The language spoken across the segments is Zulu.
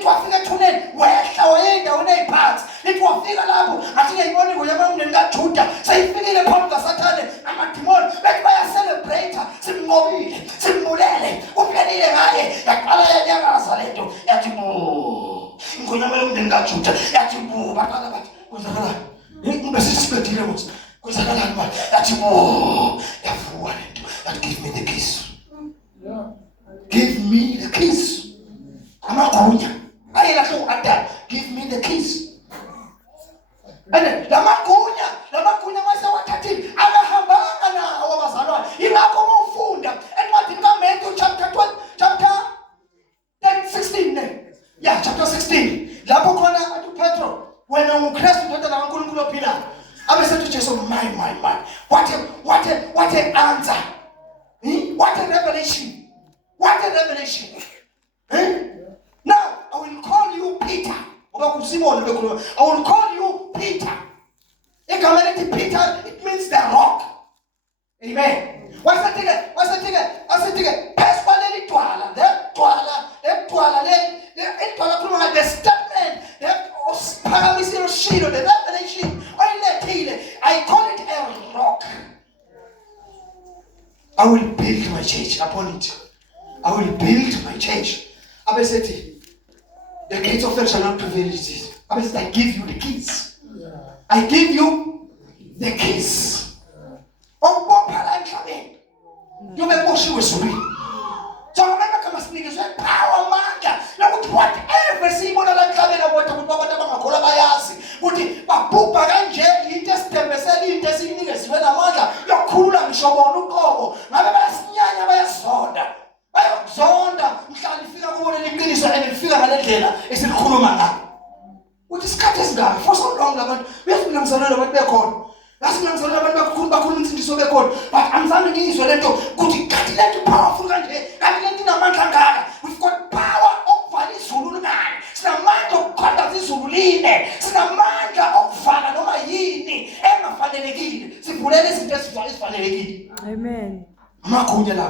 lithi wafika ethuneni wehla wayey'ndaweni ey'phansi. Lithi wafika lapho athi ngiyayibona ingozi yamalungelo kaJuda seyifikile phambi kaSathane amadimoni bethi bayaselebrate simnqobile simbulele uphelile ngaye yaqala yanyakaza le nto yathi ingozi yamalungelo kaJuda yathi baqala bathi kwenzakalani ube sesiqedile mos kwenzakalani manje yathi yavuka le nto yathi give me the keys. Give me the keys. Amagunya ayelahle uAdam, give me the keys. And lamagunya mase wathathile akahambanga nawo abazalwane. Yilapho mawufunda encwadini kaMatthew chapter 16 yeah chapter 16 lapho khona athi uPetro wena uKristu indodana kaNkulunkulu ophilayo abesethi uJesu my what an answer. What a revelation. What a revelation. Now, I will call you Peter. I will call you Peter. Peter, it means the rock. Amen. What's the ticket? The statement, the revelation. I call it a rock. I will build my church upon it. I will build my church. Abeseti, the gates of hell shall not prevail against it. Abeseti, I give you the keys. I give you the keys. Oh, you may wash you with sweet. So remember, come and speak. Say power, man. Now, whatever see what I like, for so long, we have been saying about their call. That's what I'm saying about couldn't see so record. But I'm saying is good powerful we've got power over this Sulunan. It's the mind of God that is Suline. It's the mind of Father no Mayini. Emma Fanelegi. Sipulene is Fanelegi. Amen.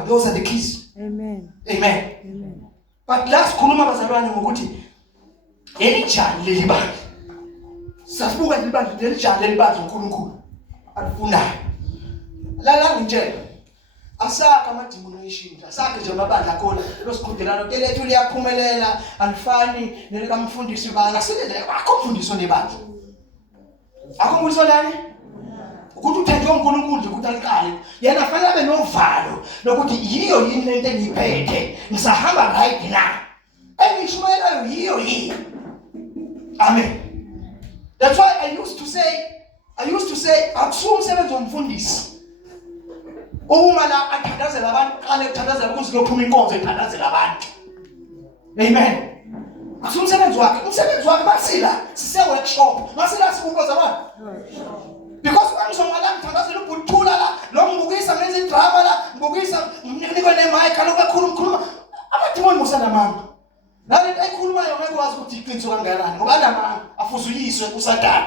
Those are the keys. Amen. Amen. Amen. But last Kuluma Bazarani Muguti. Any child Liliban. Safuga Liban, the child Liban Kulunku. Alfuna. Lala Injel. Asaka madimunishin. Asaka jamabanda kona. Loskudilano. Kele tulia pumelela. Alfani. Neleka mfundisi bana. Sile akomfundisi nebandi. Akomfundisi nani? Ukuthi uthenjwe uNkulunkulu ukuthi aliqale yena fanele abe novalo lokuthi yiyo yini lento engiyiphethe ngisahamba right na engishumelayo yiyo. Amen. That's why I used to say akusumsebenzi womfundisi uma la athandazela abantu qale uthandazela ukuthi lophuma inkonzo ethandazela abantu. Amen. Akusumsebenzi wakhe masila sise workshop masila sikumpoza abantu because ngizongala ngithandazela ubuthula la lo ngibukisa ngenza idrama la ngibukisa nginikwe nemic kaloku ekhuluma abadimoni musanamanga nalento ayikhulumayo ngeke wazi ukuthi iqiniso kangakanani ngoba namanga afuze uyiswe uSathane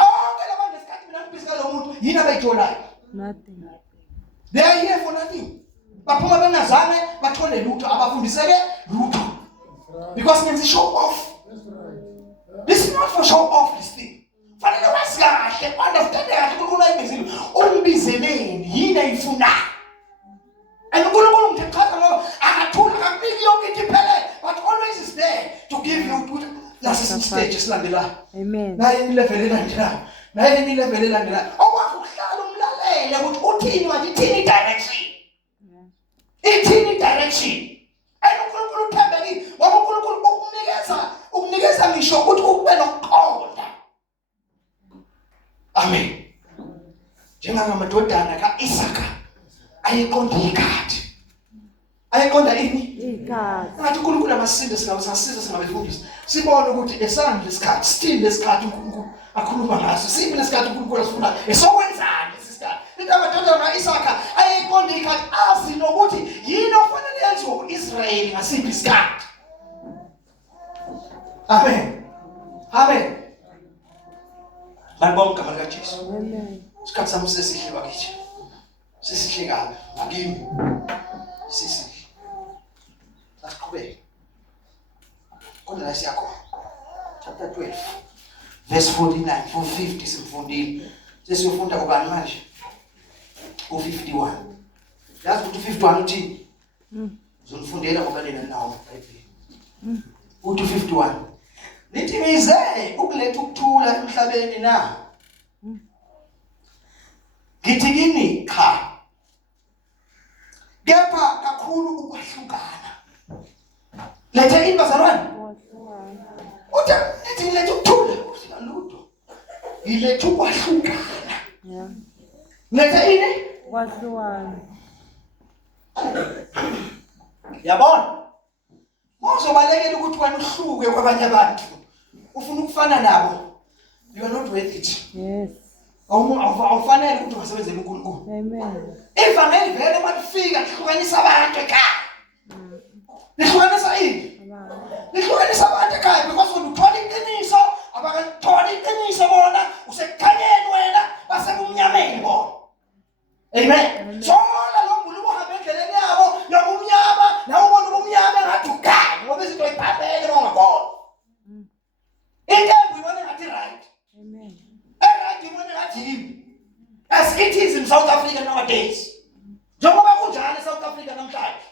onke labantu esikhathi mina ngibizika lo muntu yini abayitholayo nothing. They are here for nothing. Baphuma bengazame bathole lutho abafundiseke lutho because ngenza show off. This is not for show off this thing. Fanele wazi kahle understand kahle ukuthi uyibizile umbizeleni yini ayifuna and uNkulunkulu ngithatha ngoba akathula akubiki yonke into iphele but always is there to give you last stage esilandela. Amen. Naye ilevel elandelayo okwakho ukuhlala umlalele ukuthi uthini wathi ithini direction and uNkulunkulu uthembekile ngoba uNkulunkulu ukunikeza ngisho ukuthi ube nokuqonda. Amen. Njengamadodana kaIsaka ayeqonda ikhadi. Ayeqonda ini? Ikhadi. Ngathi uNkulunkulu amasinde singabefundisi. Sibone ukuthi esandla lesikhathi still lesikhathi uNkulunkulu akhuluma ngaso. Siphi lesikhathi uNkulunkulu asifuna esokwenzani sister. Lithi amadodana kaIsaka ayeqonda ikhadi azi nokuthi yini ofanele yenziwe uIsrayeli ngasiphi isikhathi. Amen. Amen. Banibonke igama lika Jesu. Amen. Isikhathi sami sesihle bakithi. Sesihle kabi. Akimi. Sisihle. Asiqhubeke. kodwa la siyakho chapter 12 verse 49 450 simfundile sesiyofunda kubani manje u51 yazi ukuthi 51 uthini uzonifundela ngoba nina nawo eBhayibhelini uthi 51 lithi ngize ukuletha ukuthula emhlabeni na ngithi kini cha kepha kakhulu ukwahlukana letha ini bazalwane uthi lithi letha ukuthula usilalutho iletha ukwahlukana letha ini kwahlukana yabona uzobalekela ukuthi wena uhluke kwabanye abantu ufuna ukufana nabo you are not worth it yes awufanele ukuthi ungasebenzele uNkulunkulu amen ivangeli vele malifika lihlukanisa abantu ekhaya lihlukanisa ini lihlukanisa abantu ekhaya because uthola iqiniso abakathola iqiniso bona usekukhanyeni wena basebumnyameni bona amen sola lo muntu uhambe endleleni yabo yobumnyama nawe ubona ubumnyama ngathi ukhaya ngoba izinto ayiphathele ngongabona intembu ibona ngathi right amen right ibona ngathi yini as it is in South Africa nowadays njengoba kunjalo eSouth Africa namhlanje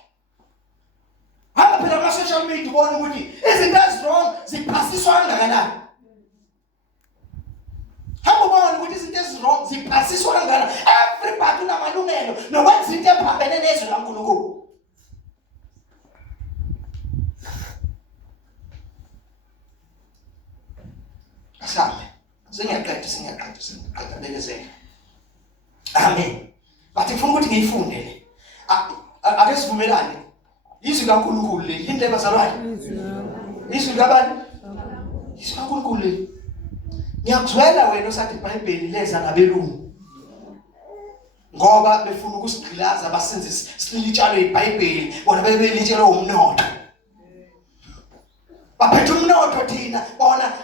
hamba phela ama social media ubona ukuthi izinto ezwrong ziphasiswa kangakanani hamba ubona ukuthi izinto ezwrong ziphasiswa kangakanani everybody unamalungelo nokwenza into ephambene nezwi laNkulunkulu asambe singiyaqeda bekezela amen bathi ngifuna ukuthi ngiyifunde le ake sivumelane izwi kaNkulunkulu le into ebazalwane izwi kabani izwi kaNkulunkulu le ngiyakuzwela wena osathi iBhayibheli leza nabelungu ngoba befuna ukusigqilaza basenze silitshalo iBhayibheli bona bebelitshelo umnotho baphethe umnotho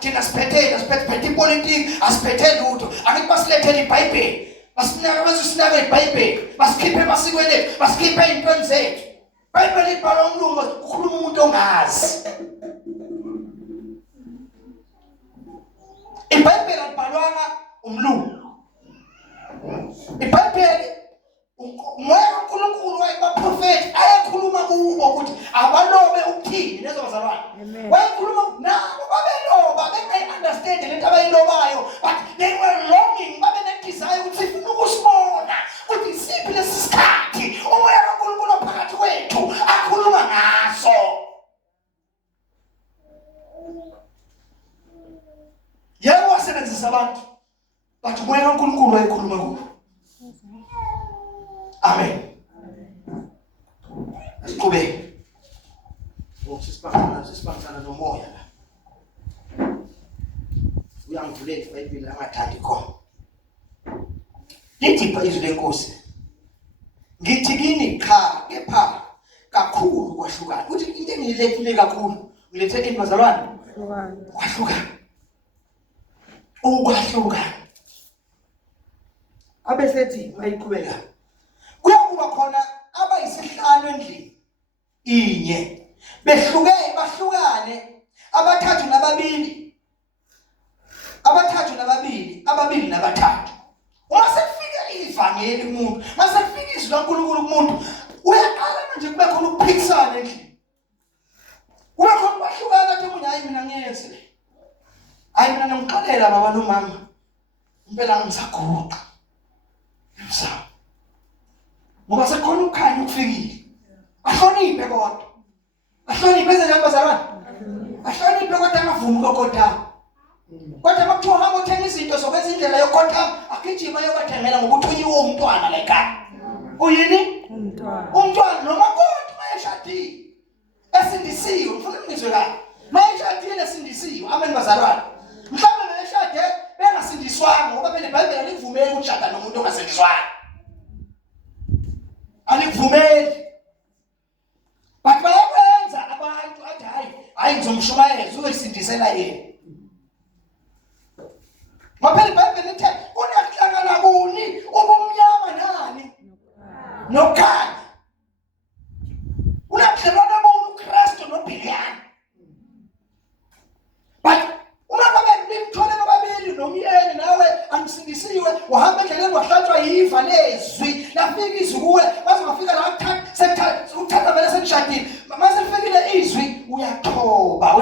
thina siphethe ipolitiki asiphethe lutho angithi basilethele iBhayibheli basinaka bazosinaka iBhayibheli basikhiphe emasikweni ethu basikhiphe ey'ntweni zethu iBhayibheli libhalwa umlungu ukhuluma umuntu ongazi iBhayibheli alibhalwanga umlungu iBhayibheli umoya kaNkulunkulu wayebaprofeti ayekhuluma kubo ukuthi abalobe ukuthini lezo bazalwane wayekhuluma nabo babeloba bengayi-understand lento abayilobayo but they were longing babenedesire ukuthi sifuna ukusibona ukuthi isiphi lesi sikhathi umoya kaNkulunkulu phakathi kwethu akhuluma ngaso yebo wasebenzisa abantu but umoya kaNkulunkulu wayekhuluma kubo amen asiqhubeke sisibambisana nomoya la uyangivulela iBhayibheli angathandi khona lithi izwi lenkosi ngithi kini cha kepha kakhulu kwahlukana uthi into engiyilethile kakhulu ngilethe ini bazalwane kwahlukana ukwahlukana abesethi mayiqhubeka kuyakuba khona abayisihlanu endlini inye bahlukane abathathu nababili ababili nabathathu uma sekufika ivangeli kumuntu mase kufika izwi laNkulunkulu kumuntu uyaqala manje kube khona ukuphikisana endlini kube khona bahlukana athi umuntu hayi mina ngiyenze hayi mina ngimxolela baba nomama impela ngisaguqa emsamo ngoba sekhona ukukhanya ukufikile ahloniphe kodwa ahloniphe njalo bazalwane ahloniphe kodwa angavumi kokotha kodwa makuthiwa hamba uthenga izinto zokwenza indlela yokotha agijima yobathengela ngoba uthunywe umntwana la ekhaya uyini umntwana noma kodwa mayeshadile esindisiwe ngifuna ngizwe la mayeshadile esindisiwe amen bazalwane mhlawumbe mayeshade bengasindiswanga ngoba phela iBhayibheli alikuvumeli ukushada nomuntu ongasindiswanga alikuvumeli but bayakwenza abantu athi hayi ngizomshumayeza uyisindisela yena ngoba iBhayibheli lithi kunahlangana kuni ubumnyama nani nokhanya unahlangana bona uKristu noBhiliani iva lezwi lafika izwi kuwe waze wafika la uthatha vele senishadile mase lifikile izwi uyathoba